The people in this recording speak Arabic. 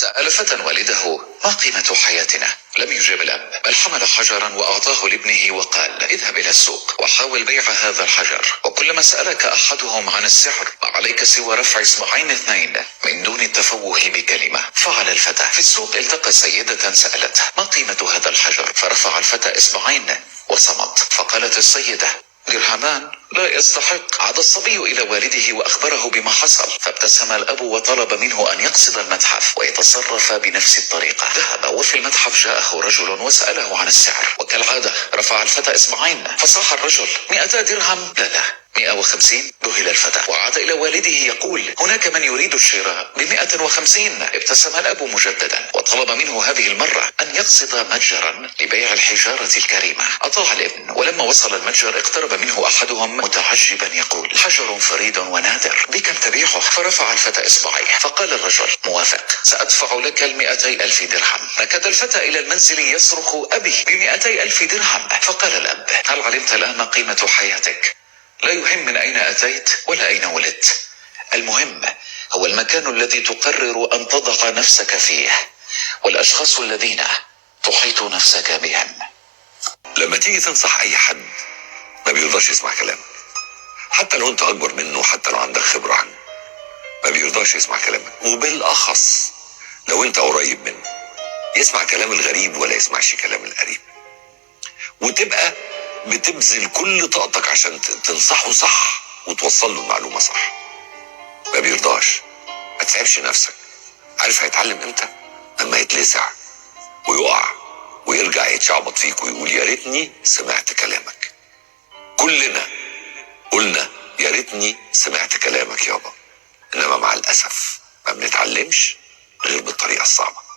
سأل فتى والده: ما قيمة حياتنا؟ لم يجب الأب، بل حمل حجرا وأعطاه لابنه وقال: اذهب إلى السوق وحاول بيع هذا الحجر، وكلما سألك أحدهم عن السعر ما عليك سوى رفع إصبعين اثنين من دون التفوه بكلمة. فعل الفتى. في السوق التقى سيدة سألته: ما قيمة هذا الحجر؟ فرفع الفتى إصبعين وصمت. فقالت السيدة: درهمان لا يستحق. عاد الصبي إلى والده وأخبره بما حصل، فابتسم الأب وطلب منه أن يقصد المتحف ويتصرف بنفس الطريقة. ذهب، وفي المتحف جاءه رجل وسأله عن السعر، وكالعادة رفع الفتى إصبعين. فصاح الرجل: 200 درهم. لا 150. ذهل الفتى وعاد إلى والده يقول: هناك من يريد الشراء ب150. ابتسم الأب مجددا وطلب منه هذه المرة أن يقصد متجرا لبيع الحجارة الكريمة. أطاع الابن، ولما وصل المتجر اقترب منه أحدهم متعجبا يقول: حجر فريد ونادر، بكم تبيعه؟ فرفع الفتى إصبعيه. فقال الرجل: موافق، سأدفع لك 200,000 درهم. ركض الفتى إلى المنزل يصرخ: أبي، 200,000 درهم. فقال الأب: هل علمت الآن ما قيمة حياتك؟ لا يهم من أين أتيت ولا أين ولدت، المهم هو المكان الذي تقرر أن تضع نفسك فيه، والأشخاص الذين تحيط نفسك بهم. لما تيجي تنصح أي حد ما بيرضاش يسمع كلامك، حتى لو أنت أكبر منه، حتى لو عندك خبرة عنه، ما بيرضاش يسمع كلامك. وبالأخص لو أنت قريب منه، يسمع كلام الغريب ولا يسمعش كلام القريب. وتبقى بتبذل كل طاقتك عشان تنصحه صح وتوصل له المعلومة صح. ما بيرضاش. ما تتعبش نفسك. عارف هيتعلم امتى؟ لما يتلسع ويقع ويرجع يتشعبط فيك ويقول: يا ريتني سمعت كلامك. كلنا قلنا يا ريتني سمعت كلامك يابا، انما مع الاسف ما بنتعلمش غير بالطريقة الصعبة.